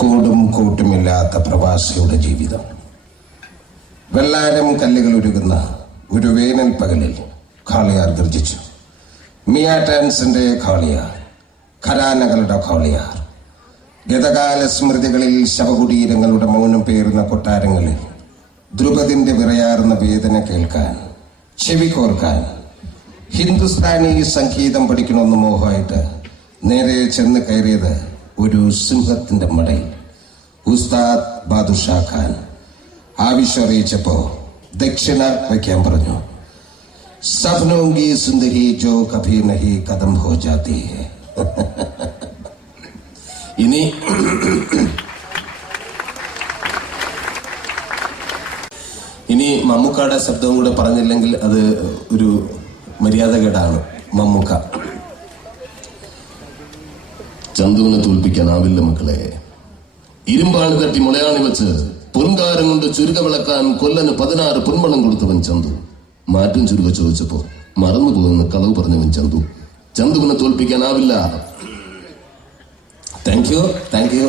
കൂടും കൂട്ടുമില്ലാത്ത പ്രവാസിയുടെ ജീവിതം. വെള്ളാരം കല്ലുകൾ ഉരുകുന്ന ഒരു വേനൽ പകലിൽ ഖാളിയാർ ഗർജിച്ചു. മിയാറ്റാൻസിന്റെ ഖാളിയാർ, ഖരാനകളുടെ ഖാളിയാർ, ഗതകാല സ്മൃതികളിൽ ശവകുടീരങ്ങളുടെ മൗനം പേറുന്ന കൊട്ടാരങ്ങളിൽ ദ്രുപതിന്റെ വിറയാറുന്ന വേദന കേൾക്കാൻ, ചെവി കോർക്കാൻ, ഹിന്ദുസ്ഥാനി സംഗീതം പഠിക്കണമെന്ന് മോഹമായിട്ട് നേരെ ചെന്ന് കയറിയത് ഒരു സിംഹത്തിന്റെ മടയിൽ. ഉസ്താദ് ബാദുഷാ ഖാൻ ആവശ്യം അറിയിച്ചപ്പോ ദക്ഷിണ വയ്ക്കാൻ പറഞ്ഞു. സപ്നോങ്കി സുന്ദരി ജോ കഭി നഹി കദം ഹോ ജാതി ഹൈ. ഇനി മമ്മൂക്കയുടെ ശബ്ദവും കൂടെ പറഞ്ഞില്ലെങ്കിൽ അത് ഒരു മര്യാദകേടാണ്. മമ്മൂക്ക: ചന്തുവിനെ തോൽപ്പിക്കാനാവില്ല മക്കളെ. ഇരുമ്പാണ് തട്ടി മുളയാണി വെച്ച് പൊൻകാരം കൊണ്ട് ചുരുക വിളക്കാൻ കൊല്ലന് 16 പൊൻപണം കൊടുത്തവൻ ചന്തു. മാറ്റും ചുരുക ചോദിച്ചപ്പോ മറന്നുപോകുന്ന കളവ് പറഞ്ഞവൻ ചന്തു. ചന്തുവിനെ തോൽപ്പിക്കാനാവില്ല. Thank you, thank you.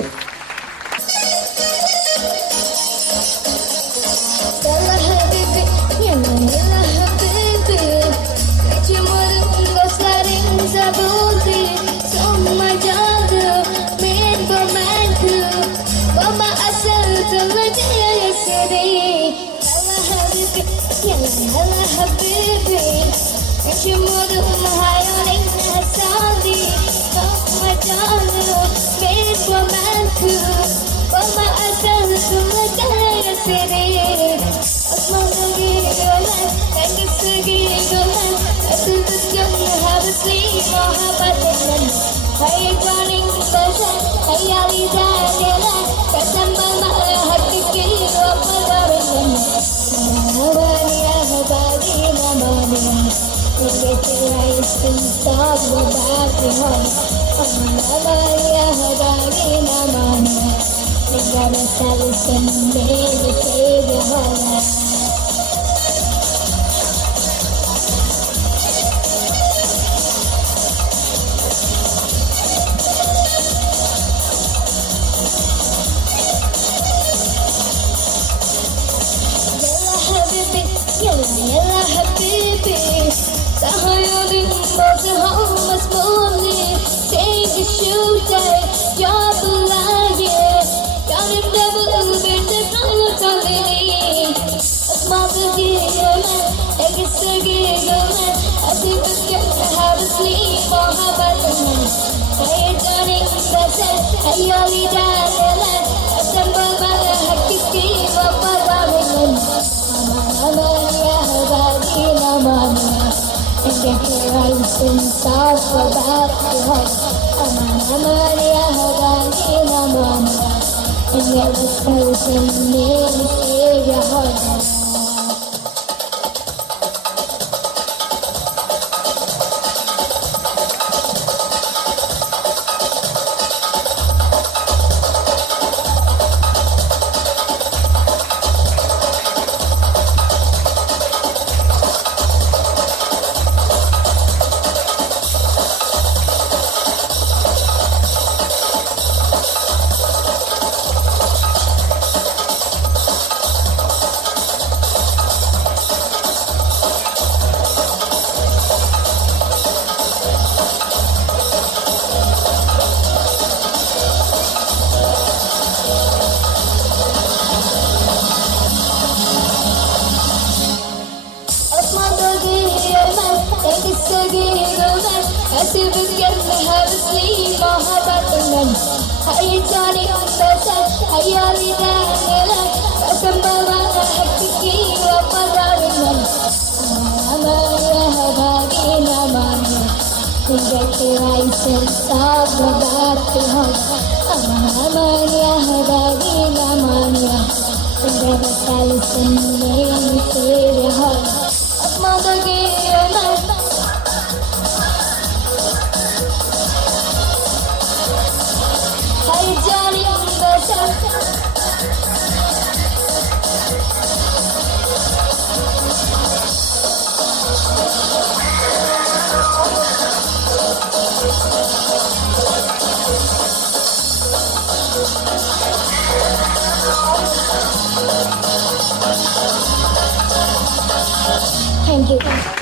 Thank U